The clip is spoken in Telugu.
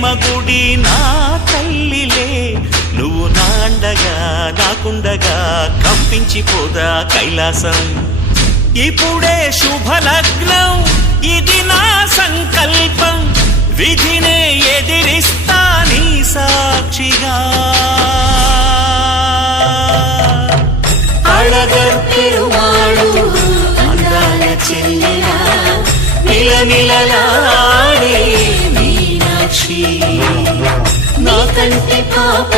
ప్రేమ గుడి నా తల్లిలే, నువ్వు నాండగా నాకుండగా కంపించిపోదా కైలాసం. ఇప్పుడే శుభలగ్నం, ఇది నా సంకల్పం, విధినే ఎదిరిస్తా నీ సాక్షిగా. అళగర్ పెరుమాళు అందాల చెల్లెలా, మిలమిలలాడే మీనాక్షి, నీ కంటి పాప